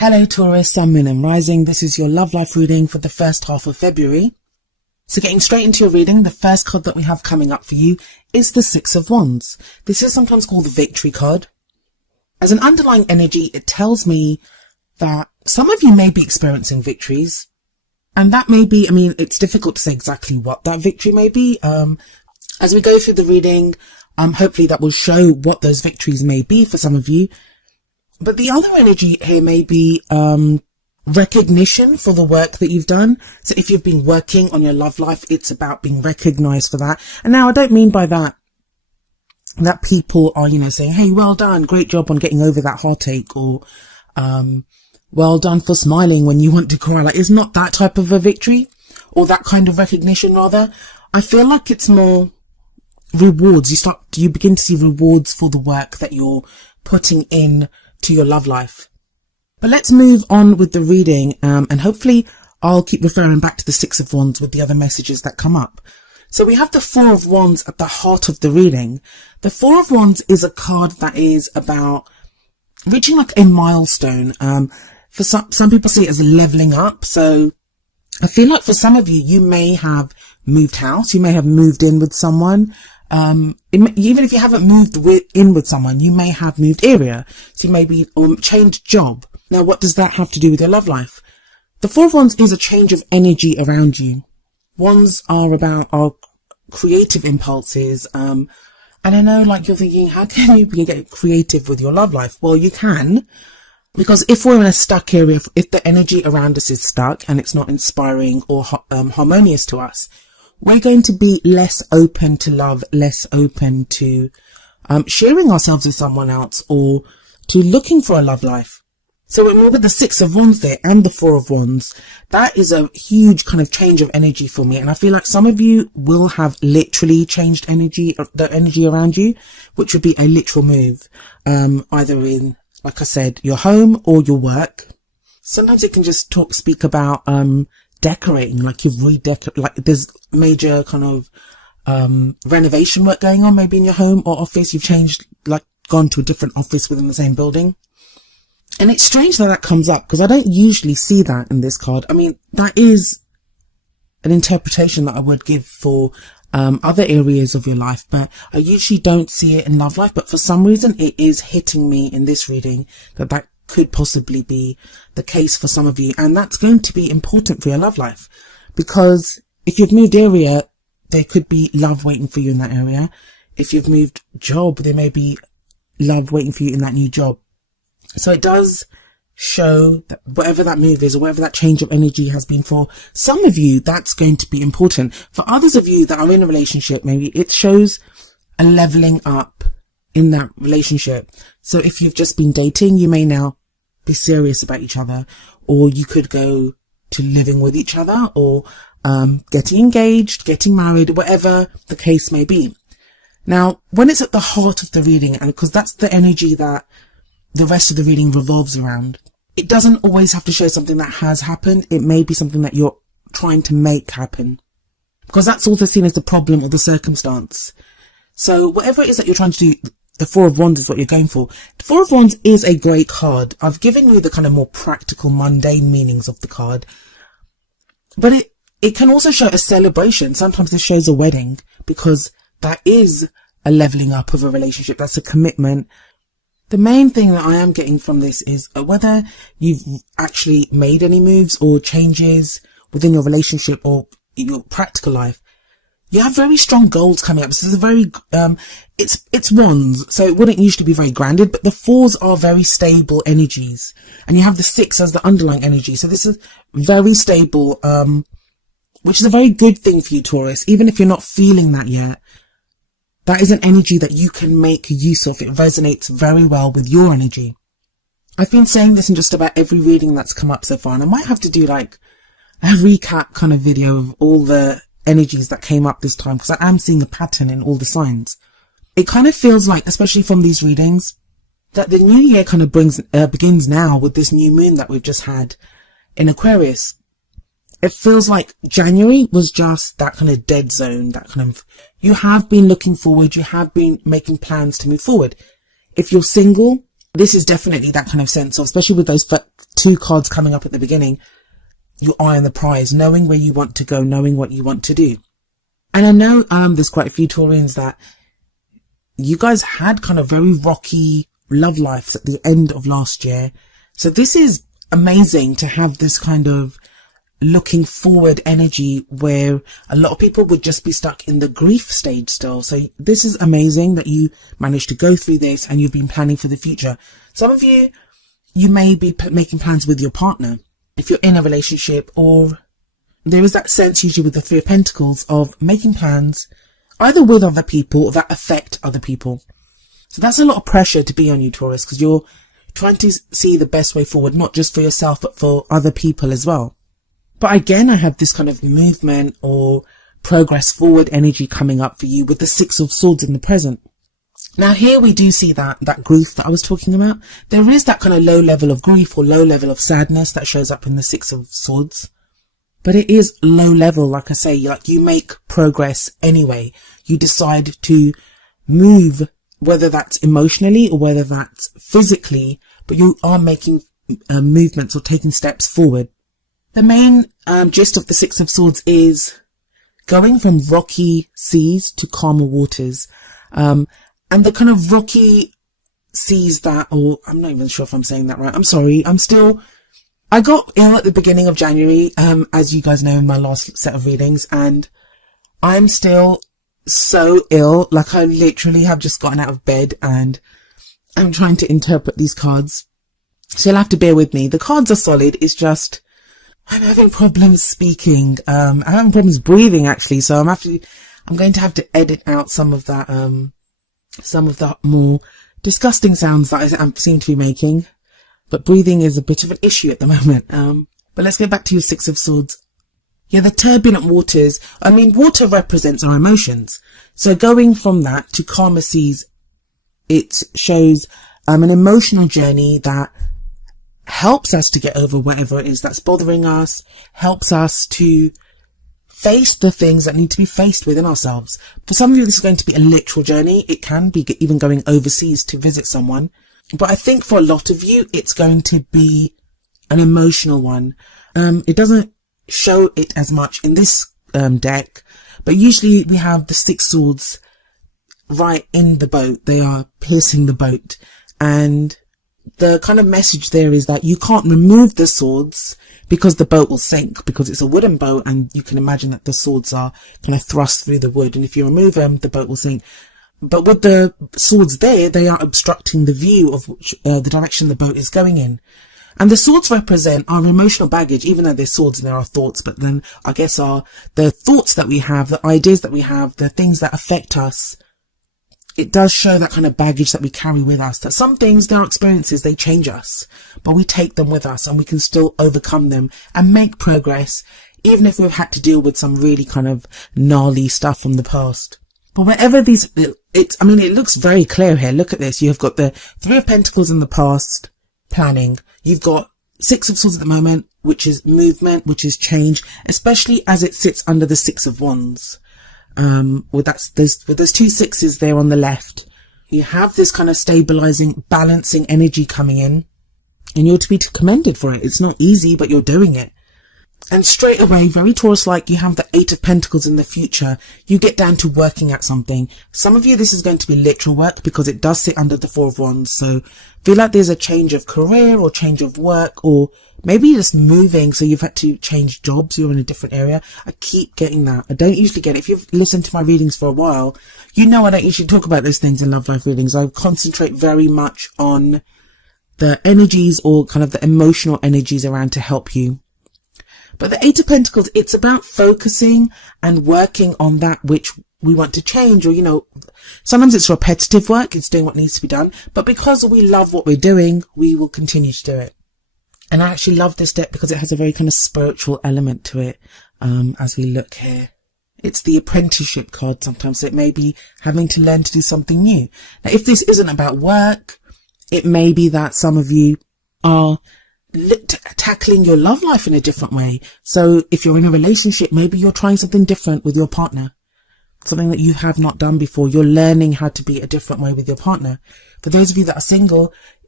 Hello Taurus, Sun, Moon and Rising. This is your love life reading for the first half of February. So getting straight into your reading, the first card that we have coming up for you is the Six of Wands. This is sometimes called the Victory card. As an underlying energy, it tells me that some of you may be experiencing victories. And that may be, it's difficult to say exactly what that victory may be. As we go through the reading, hopefully that will show what those victories may be for some of you. But the other energy here may be recognition for the work that you've done. So if you've been working on your love life, it's about being recognized for that. And now I don't mean by that people are, saying, hey, well done, great job on getting over that heartache, or well done for smiling when you want to cry. Like, it's not that type of a victory, or that kind of recognition rather. I feel like it's more rewards. You begin to see rewards for the work that you're putting in to your love life. But let's move on with the reading, and hopefully I'll keep referring back to the Six of Wands with the other messages that come up. So we have the Four of Wands at the heart of the reading. The Four of Wands is a card that is about reaching like a milestone. For some people see it as a leveling up. So I feel like for some of you, you may have moved house, you may have moved in with someone. Even if you haven't moved in with someone, you may have moved area. So you may be, or changed job. Now, what does that have to do with your love life? The Four of Wands is a change of energy around you. Wands are about our creative impulses. And I know, like, you're thinking, how can you get creative with your love life? Well, you can, because if we're in a stuck area, if the energy around us is stuck and it's not inspiring or harmonious to us, we're going to be less open to love, less open to sharing ourselves with someone else, or to looking for a love life. So when we're with the Six of Wands there and the Four of Wands, that is a huge kind of change of energy for me. And I feel like some of you will have literally changed energy, the energy around you, which would be a literal move, either in, like I said, your home or your work. Sometimes it can just speak about decorating, like you've like there's major kind of renovation work going on, maybe in your home or office. You've changed, like gone to a different office within the same building. And it's strange that comes up, because I don't usually see that in this card. That is an interpretation that I would give for other areas of your life, but I usually don't see it in love life. But for some reason, it is hitting me in this reading that could possibly be the case for some of you. And that's going to be important for your love life, because if you've moved area, there could be love waiting for you in that area. If you've moved job, there may be love waiting for you in that new job. So it does show that whatever that move is, or whatever that change of energy has been for some of you, that's going to be important. For others of you that are in a relationship, maybe it shows a leveling up in that relationship. So if you've just been dating, you may now be serious about each other, or you could go to living with each other, or getting engaged, getting married, whatever the case may be. Now, when it's at the heart of the reading, and because that's the energy that the rest of the reading revolves around, it doesn't always have to show something that has happened. It may be something that you're trying to make happen, because that's also seen as the problem or the circumstance. So whatever it is that you're trying to do, the Four of Wands is what you're going for. The Four of Wands is a great card. I've given you the kind of more practical, mundane meanings of the card, but it can also show a celebration. Sometimes this shows a wedding, because that is a leveling up of a relationship. That's a commitment. The main thing that I am getting from this is whether you've actually made any moves or changes within your relationship or in your practical life. You have very strong goals coming up. This is a very, it's wands, so it wouldn't usually be very grounded, but the fours are very stable energies. And you have the six as the underlying energy. So this is very stable, which is a very good thing for you, Taurus. Even if you're not feeling that yet, that is an energy that you can make use of. It resonates very well with your energy. I've been saying this in just about every reading that's come up so far, and I might have to do like a recap kind of video of all the energies that came up this time, because I am seeing a pattern in all the signs. It kind of feels like, especially from these readings, that the new year kind of begins now with this new moon that we've just had in Aquarius. It feels like January was just that kind of dead zone, that kind of, you have been looking forward, you have been making plans to move forward. If you're single, This is definitely that kind of sense of, especially with those two cards coming up at the beginning, your eye on the prize, knowing where you want to go, knowing what you want to do. And I know there's quite a few Taurians that you guys had kind of very rocky love lives at the end of last year. So this is amazing to have this kind of looking forward energy where a lot of people would just be stuck in the grief stage still. So this is amazing that you managed to go through this and you've been planning for the future. Some of you may be making plans with your partner if you're in a relationship, or there is that sense usually with the Three of Pentacles of making plans either with other people that affect other people. So that's a lot of pressure to be on you, Taurus, because you're trying to see the best way forward, not just for yourself, but for other people as well. But again, I have this kind of movement or progress forward energy coming up for you with the Six of Swords in the present. Now here we do see that grief that I was talking about. There is that kind of low level of grief or low level of sadness that shows up in the Six of Swords. But it is low level, like I say, like you make progress anyway. You decide to move, whether that's emotionally or whether that's physically, but you are making movements or taking steps forward. The main gist of the Six of Swords is going from rocky seas to calmer waters. And the kind of rocky seas that, or I'm not even sure if I'm saying that right. I'm sorry. I got ill at the beginning of January, as you guys know in my last set of readings, and I'm still so ill. Like I literally have just gotten out of bed and I'm trying to interpret these cards. So you'll have to bear with me. The cards are solid. It's just, I'm having problems speaking. I'm having problems breathing actually. So I'm going to have to edit out some of that more disgusting sounds that I seem to be making. But breathing is a bit of an issue at the moment. But let's get back to your Six of Swords. Yeah, the turbulent waters. I mean, water represents our emotions. So going from that to calmer seas, it shows an emotional journey that helps us to get over whatever it is that's bothering us, helps us to face the things that need to be faced within ourselves. For some of you, this is going to be a literal journey. It can be even going overseas to visit someone. But I think for a lot of you, it's going to be an emotional one. It doesn't show it as much in this deck, but usually we have the Six Swords right in the boat. They are piercing the boat. And the kind of message there is that you can't remove the swords because the boat will sink, because it's a wooden boat and you can imagine that the swords are kind of thrust through the wood. And if you remove them, the boat will sink. But with the swords there, they are obstructing the view of which, the direction the boat is going in. And the swords represent our emotional baggage, even though they're swords and there are thoughts, but then I guess are the thoughts that we have, the ideas that we have, the things that affect us. It does show that kind of baggage that we carry with us, that some things, their experiences, they change us, but we take them with us and we can still overcome them and make progress, even if we've had to deal with some really kind of gnarly stuff from the past. But wherever it looks very clear here. Look at this. You've got the Three of Pentacles in the past, planning. You've got Six of Swords at the moment, which is movement, which is change, especially as it sits under the Six of Wands. With those two sixes there on the left, you have this kind of stabilizing, balancing energy coming in, and you're to be commended for it. It's not easy, but you're doing it. And straight away, very Taurus-like, you have the Eight of Pentacles in the future. You get down to working at something. Some of you, this is going to be literal work because it does sit under the Four of Wands. So feel like there's a change of career or change of work, or maybe you're just moving. So you've had to change jobs. You're in a different area. I keep getting that. I don't usually get it. If you've listened to my readings for a while, you know I don't usually talk about those things in Love Life readings. I concentrate very much on the energies or kind of the emotional energies around to help you. But the Eight of Pentacles, it's about focusing and working on that which we want to change, or, sometimes it's repetitive work. It's doing what needs to be done. But because we love what we're doing, we will continue to do it. And I actually love this deck because it has a very kind of spiritual element to it. As we look here, it's the apprenticeship card sometimes. So it may be having to learn to do something new. Now, if this isn't about work, it may be that some of you are tackling your love life in a different way. So if you're in a relationship, maybe you're trying something different with your partner, something that you have not done before. You're learning how to be a different way with your partner. For those of you that are single,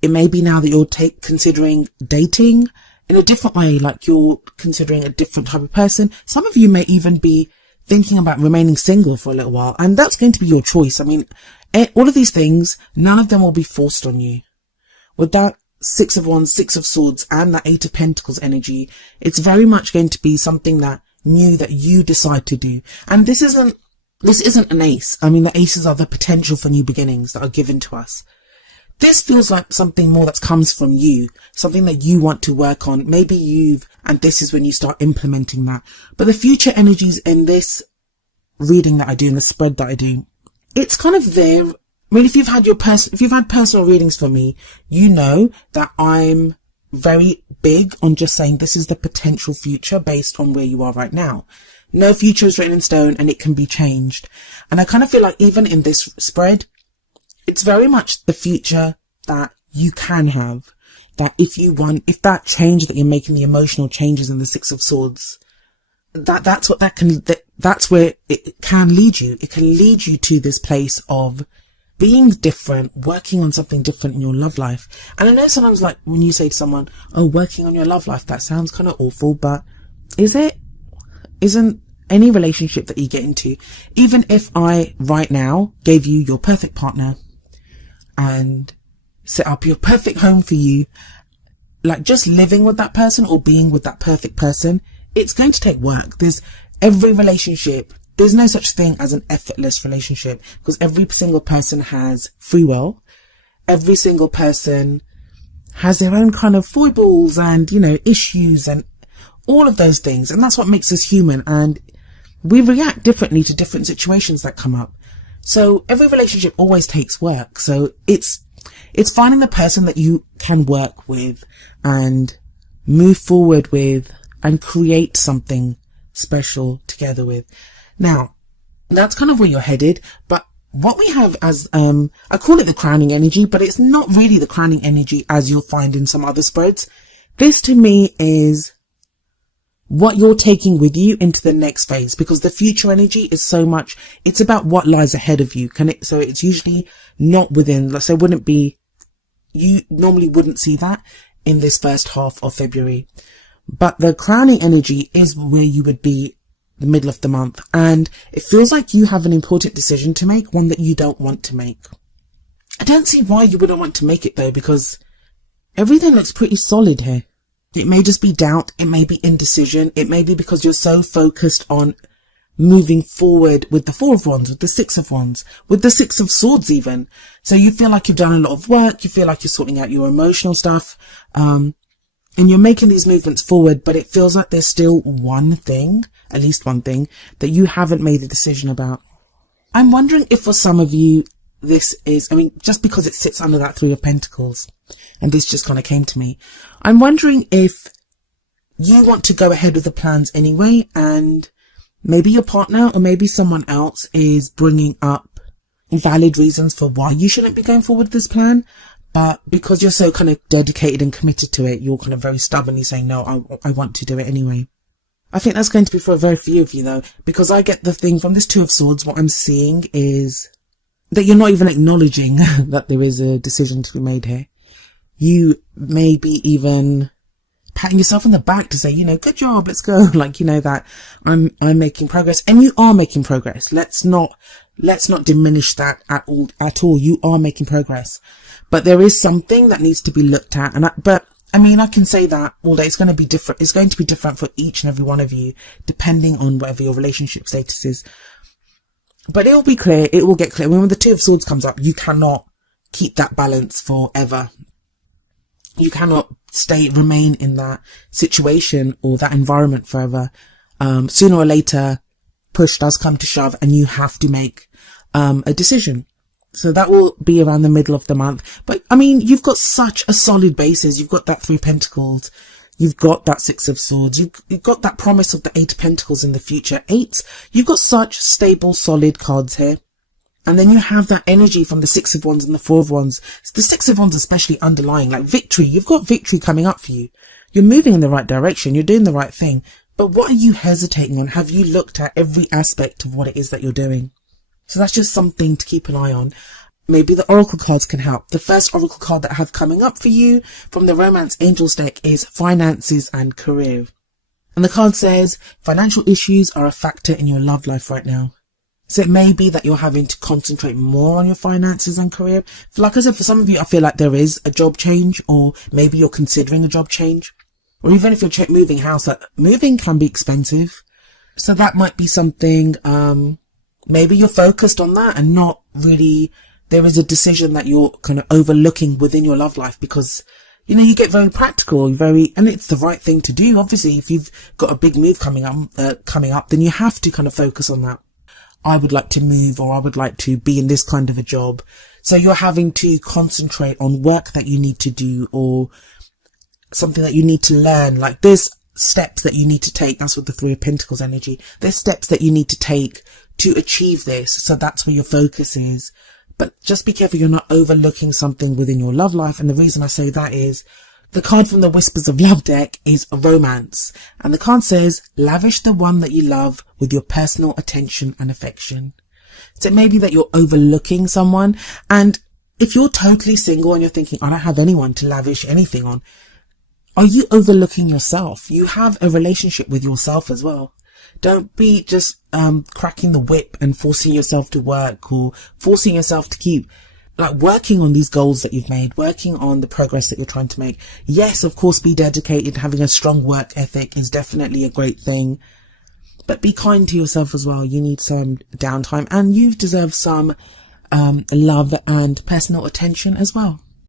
It may be now that you're considering dating in a different way, like you're considering a different type of person. Some of you may even be thinking about remaining single for a little while, and that's going to be your choice. I mean, all of these things, none of them will be forced on you. With that Six of Wands, Six of Swords, and that Eight of Pentacles energy, it's very much going to be something that new that you decide to do. And this isn't an ace. I mean, the aces are the potential for new beginnings that are given to us. This feels like something more that comes from you, something that you want to work on. Maybe and this is when you start implementing that. But the future energies in this reading that I do, in the spread that I do, it's kind of there. I mean, if you've had personal readings for me, you know that I'm very big on just saying this is the potential future based on where you are right now. No future is written in stone and it can be changed. And I kind of feel like even in this spread, it's very much the future that you can have. That if that change that you're making, the emotional changes in the Six of Swords, that's where it can lead you. It can lead you to this place of being different, working on something different in your love life. And I know sometimes, like, when you say to someone, oh, working on your love life, that sounds kind of awful, but isn't any relationship that you get into, even if I right now gave you your perfect partner and set up your perfect home for you, like just living with that person or being with that perfect person, it's going to take work. Every relationship, there's no such thing as an effortless relationship, because every single person has free will. Every single person has their own kind of foibles and, issues and all of those things. And that's what makes us human. And we react differently to different situations that come up. So every relationship always takes work. So it's finding the person that you can work with and move forward with and create something special together with. Now, that's kind of where you're headed, but what we have as, I call it the crowning energy, but it's not really the crowning energy as you'll find in some other spreads. This to me is what you're taking with you into the next phase, because the future energy is so much, it's about what lies ahead of you. So it's usually not within, let's say, you normally wouldn't see that in this first half of February. But the crowning energy is where you would be the middle of the month. And it feels like you have an important decision to make, one that you don't want to make. I don't see why you wouldn't want to make it though, because everything looks pretty solid here. It may just be doubt. It may be indecision. It may be because you're so focused on moving forward with the Four of Wands, with the Six of Wands, with the Six of Swords even. So you feel like you've done a lot of work. You feel like you're sorting out your emotional stuff. And you're making these movements forward, but it feels like there's still one thing, at least one thing, that you haven't made a decision about. I'm wondering if for some of you, this is, just because it sits under that Three of Pentacles, and this just kind of came to me. I'm wondering if you want to go ahead with the plans anyway, and maybe your partner or maybe someone else is bringing up valid reasons for why you shouldn't be going forward with this plan. But because you're so kind of dedicated and committed to it, you're kind of very stubbornly saying, no, I want to do it anyway. I think that's going to be for a very few of you though, because I get the thing from this Two of Swords. What I'm seeing is that you're not even acknowledging that there is a decision to be made here. You may be even patting yourself on the back to say, good job, let's go. Like, that I'm making progress, and you are making progress. Let's not diminish that at all. You are making progress. But there is something that needs to be looked at. I can say that all day. It's going to be different. It's going to be different for each and every one of you, depending on whatever your relationship status is. But it will be clear. It will get clear. When the Two of Swords comes up, you cannot keep that balance forever. You cannot remain in that situation or that environment forever. Sooner or later, push does come to shove and you have to make a decision. So that will be around the middle of the month. But you've got such a solid basis. You've got that Three of Pentacles. You've got that Six of Swords. You've got that promise of the Eight of Pentacles in the future. You've got such stable, solid cards here. And then you have that energy from the Six of Wands and the Four of Wands. The Six of Wands especially underlying, like victory. You've got victory coming up for you. You're moving in the right direction. You're doing the right thing. But what are you hesitating on? Have you looked at every aspect of what it is that you're doing? So that's just something to keep an eye on. maybe the oracle cards can help. The first oracle card that I have coming up for you from the Romance Angels deck is finances and career. And the card says financial issues are a factor in your love life right now. So it may be that you're having to concentrate more on your finances and career. Like I said, for some of you, I feel like there is a job change, or maybe you're considering a job change. Or even if you're moving house, that moving can be expensive. So that might be something, maybe you're focused on that and not really, there is a decision that you're kind of overlooking within your love life because, you know, you get very practical, and it's the right thing to do. Obviously, if you've got a big move coming up, then you have to kind of focus on that. I would like to move, or I would like to be in this kind of a job. So you're having to concentrate on work that you need to do, or something that you need to learn. Like there's steps that you need to take. That's what the Three of Pentacles energy. There's steps that you need to take to achieve this. So that's where your focus is. But just be careful you're not overlooking something within your love life. And the reason I say that is the card from the Whispers of Love deck is romance. And the card says, lavish the one that you love with your personal attention and affection. So it may be that you're overlooking someone. And if you're totally single and you're thinking, I don't have anyone to lavish anything on, are you overlooking yourself? You have a relationship with yourself as well. Don't be just cracking the whip and forcing yourself to work, or forcing yourself to keep like working on these goals that you've made, working on the progress that you're trying to make. Yes, of course, be dedicated. Having a strong work ethic is definitely a great thing. But be kind to yourself as well. You need some downtime, and you deserve some love and personal attention as well.